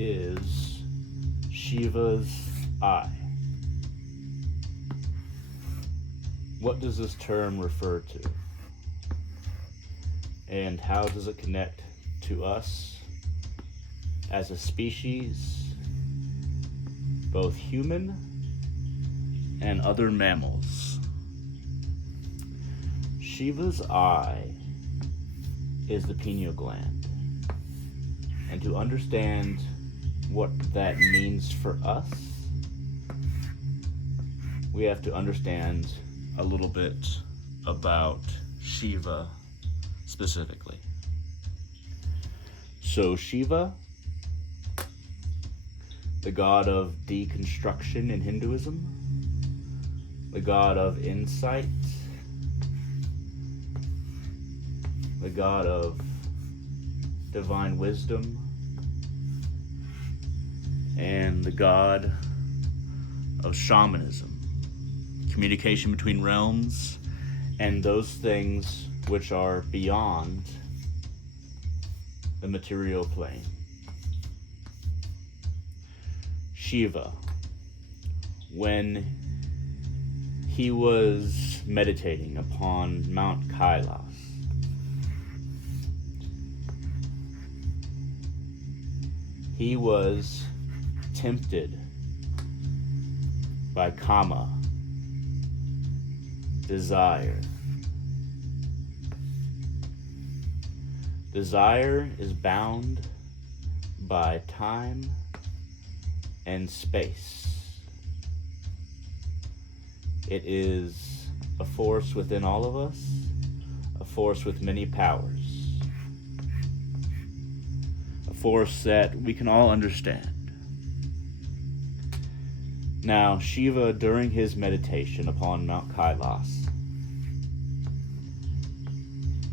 is Shiva's eye? What does this term refer to? And how does it connect to us as a species, both human and other mammals? Shiva's eye is the pineal gland. And to understand what that means for us, we have to understand a little bit about Shiva specifically. So Shiva, the god of deconstruction in Hinduism, the god of insight, the god of divine wisdom, and the god of shamanism, communication between realms, and those things which are beyond the material plane. Shiva, when he was meditating upon Mount Kailas, he was tempted by kama, desire. Desire is bound by time and space. It is a force within all of us, a force with many powers, a force that we can all understand. Now, Shiva, during his meditation upon Mount Kailas,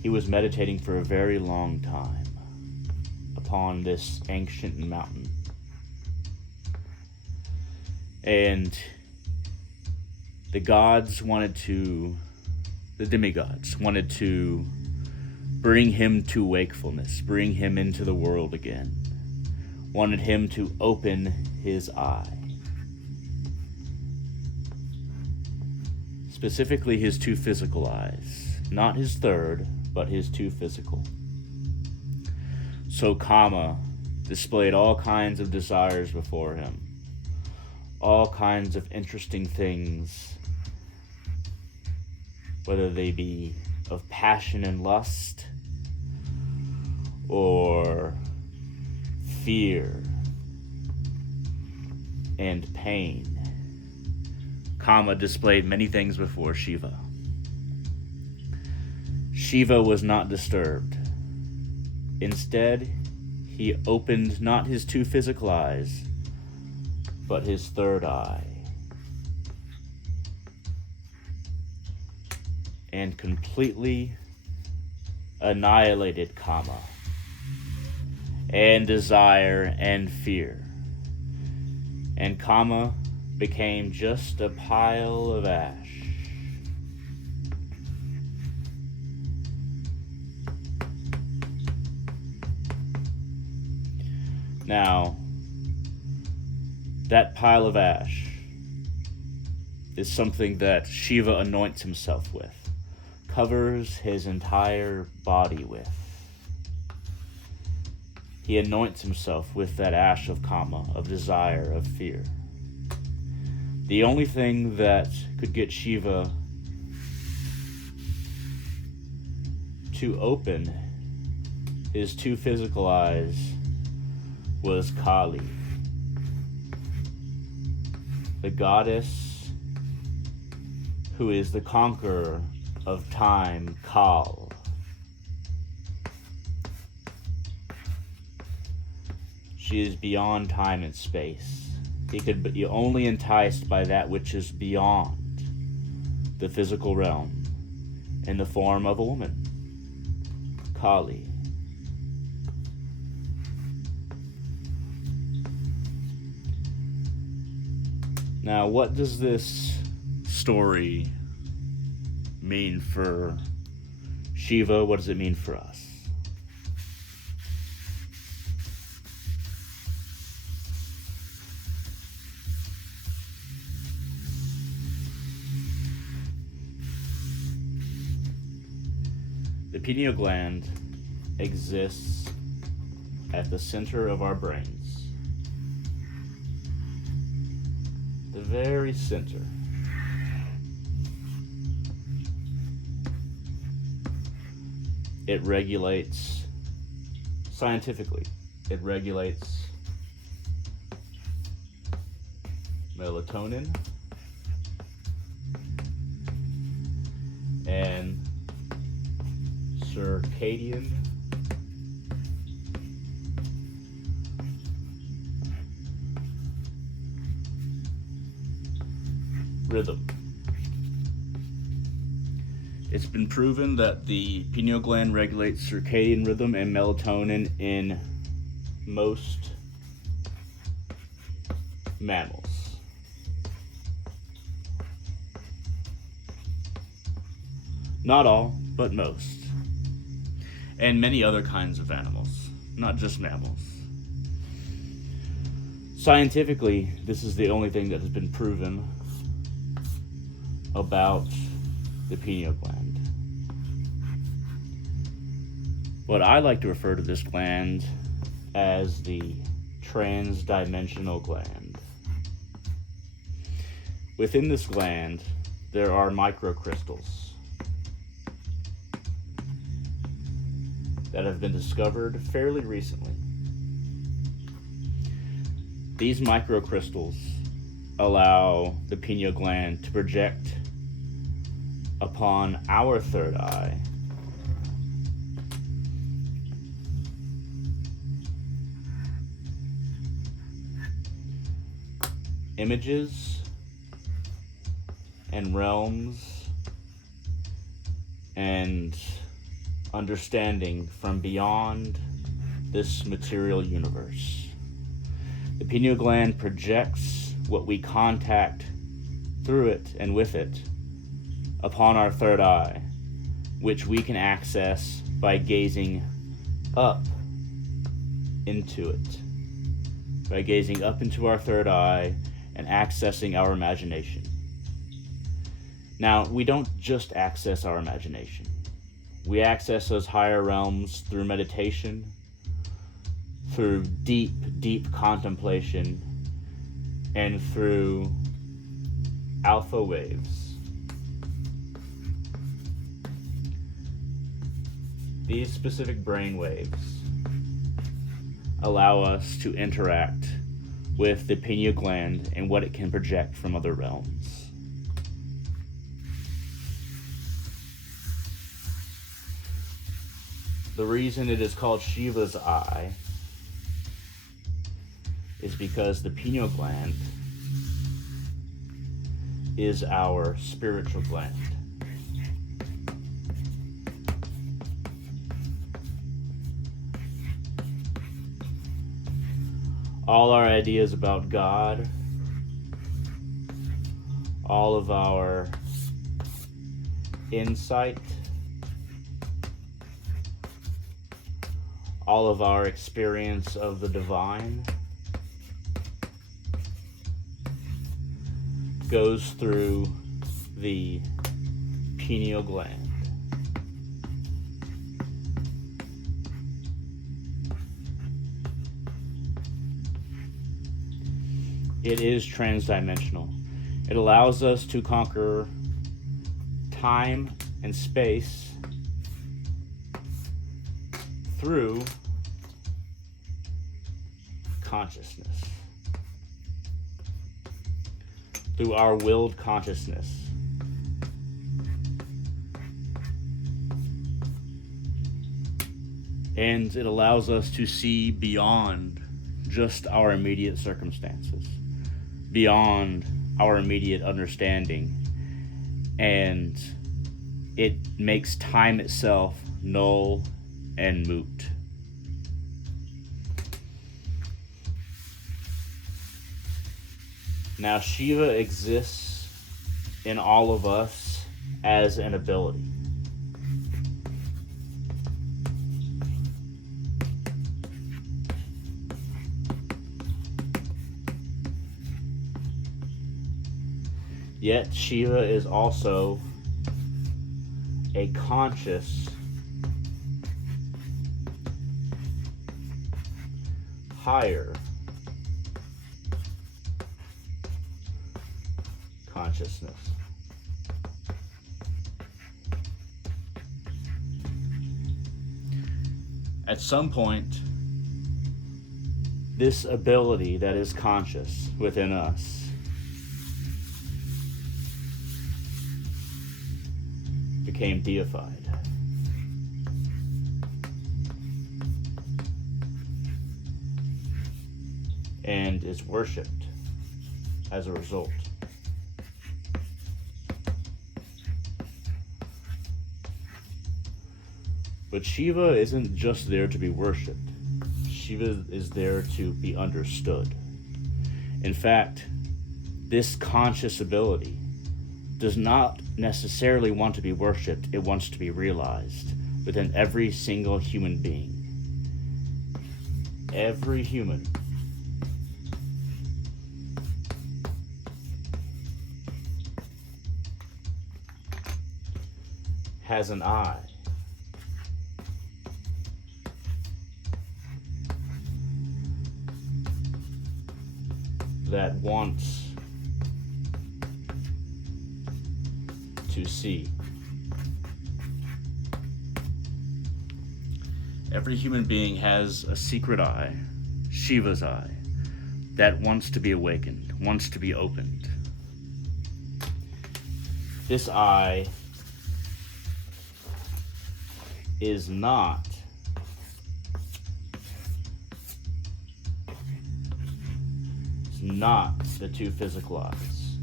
he was meditating for a very long time upon this ancient mountain. And the demigods wanted to bring him to wakefulness, bring him into the world again, wanted him to open his eye. Specifically his two physical eyes, not his third, but his two physical. So Kama displayed all kinds of desires before him, all kinds of interesting things, whether they be of passion and lust, or fear and pain. Kama displayed many things before Shiva. Shiva was not disturbed. Instead, he opened not his two physical eyes, but his third eye, and completely annihilated Kama, and desire, and fear. And Kama became just a pile of ash. Now, that pile of ash is something that Shiva anoints himself with, covers his entire body with. He anoints himself with that ash of Kama, of desire, of fear. The only thing that could get Shiva to open his two physical eyes was Kali, the goddess who is the conqueror of time, Kal. She is beyond time and space. He could be only enticed by that which is beyond the physical realm in the form of a woman, Kali. Now, what does this story mean for Shiva? What does it mean for us? pineal gland exists at the center of our brains. The very center. It regulates, scientifically, it regulates melatonin and circadian rhythm. It's been proven that the pineal gland regulates circadian rhythm and melatonin in most mammals. Not all, but most. And many other kinds of animals, not just mammals. Scientifically, this is the only thing that has been proven about the pineal gland. But I like to refer to this gland as the transdimensional gland. Within this gland, there are microcrystals that have been discovered fairly recently. These microcrystals allow the pineal gland to project upon our third eye images and realms and understanding from beyond this material universe. The pineal gland projects what we contact through it and with it upon our third eye, which we can access by gazing up into it, by gazing up into our third eye and accessing our imagination. Now, we don't just access our imagination. We access those higher realms through meditation, through deep, deep contemplation, and through alpha waves. These specific brain waves allow us to interact with the pineal gland and what it can project from other realms. The reason it is called Shiva's eye is because the pineal gland is our spiritual gland. All our ideas about God, all of our insight, all of our experience of the divine goes through the pineal gland. It is transdimensional. It allows us to conquer time and space through consciousness, through our willed consciousness. And it allows us to see beyond just our immediate circumstances, beyond our immediate understanding, and it makes time itself null and moot. Now, Shiva exists in all of us as an ability. Yet Shiva is also a conscious higher consciousness. At some point, this ability that is conscious within us became deified. And is worshipped as a result. But Shiva isn't just there to be worshipped. Shiva is there to be understood. In fact, this conscious ability does not necessarily want to be worshipped, it wants to be realized within every single human being. Every human has an I that wants to see. Every human being has a secret eye, Shiva's eye, that wants to be awakened, wants to be opened. This eye is not the two physical eyes.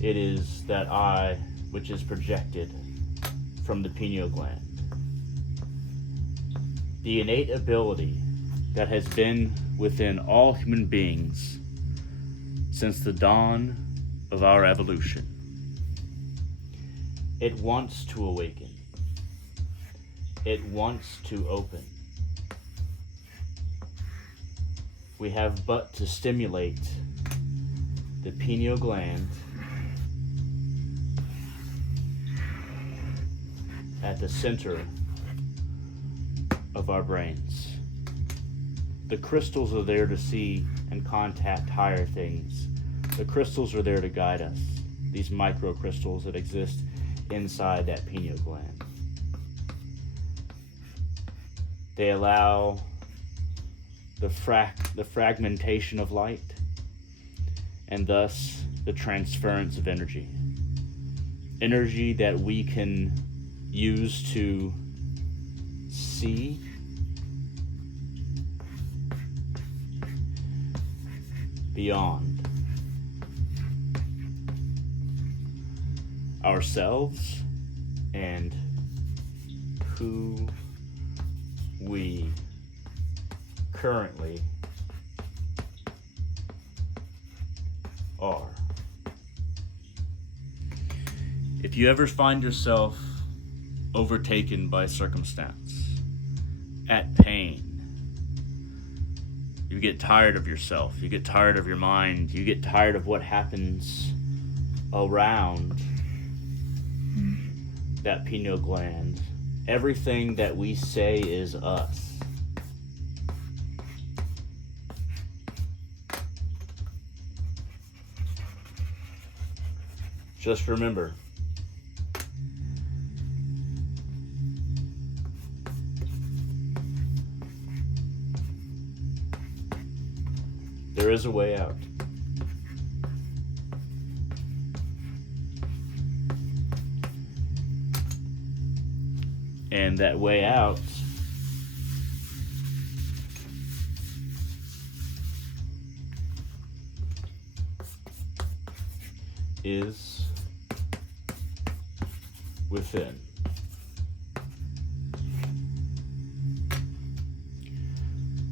It is that eye which is projected from the pineal gland. The innate ability that has been within all human beings since the dawn of our evolution. It wants to awaken. It wants to open. We have but to stimulate the pineal gland at the center of our brains. The crystals are there to see and contact higher things. The crystals are there to guide us. These microcrystals that exist inside that pineal gland. They allow the fragmentation of light and thus the transference of energy. Energy that we can use to see beyond ourselves and who we currently are. If you ever find yourself overtaken by circumstance, at pain, you get tired of yourself, you get tired of your mind, you get tired of what happens around that pineal gland, everything that we say is us. Just remember, there is a way out. And that way out is within.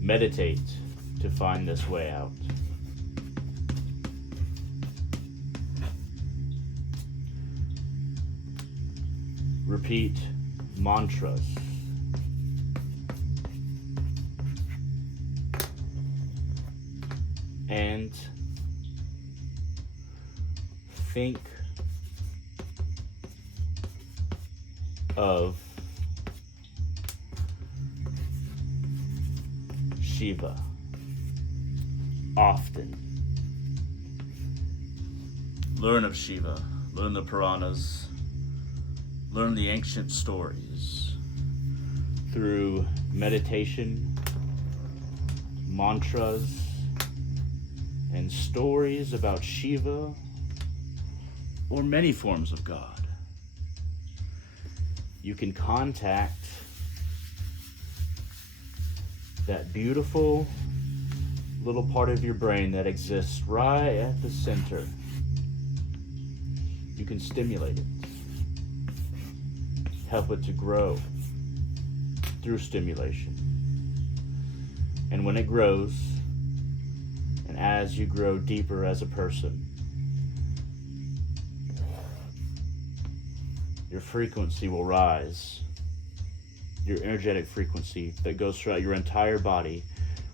Meditate to find this way out. Repeat mantras. And think of Shiva often. Learn of Shiva, learn the Puranas, learn the ancient stories through meditation, mantras, and stories about Shiva or many forms of God. You can contact that beautiful little part of your brain that exists right at the center. You can stimulate it, help it to grow through stimulation. And when it grows, and as you grow deeper as a person, your frequency will rise. Your energetic frequency that goes throughout your entire body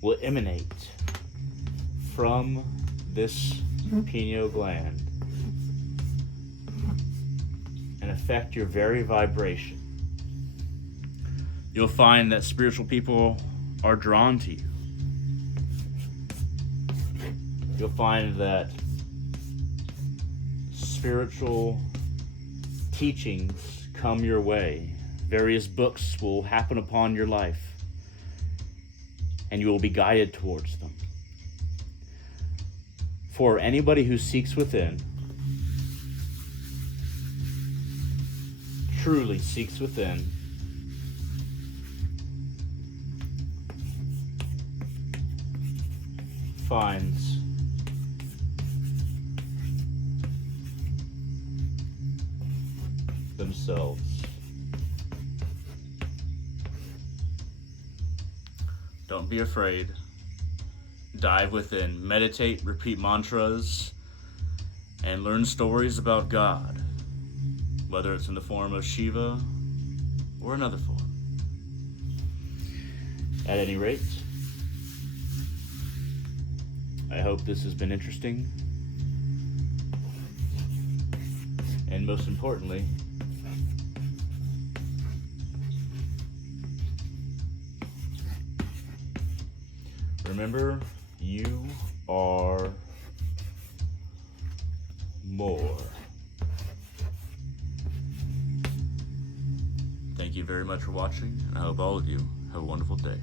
will emanate from this pineal gland and affect your very vibration. You'll find that spiritual people are drawn to you. You'll find that spiritual teachings come your way. Various books will happen upon your life, and you will be guided towards them. For anybody who seeks within, truly seeks within, finds themselves. Don't be afraid. Dive within. Meditate, repeat mantras, and learn stories about God, whether it's in the form of Shiva or another form. At any rate, I hope this has been interesting. And most importantly, remember, you are more. Thank you very much for watching, and I hope all of you have a wonderful day.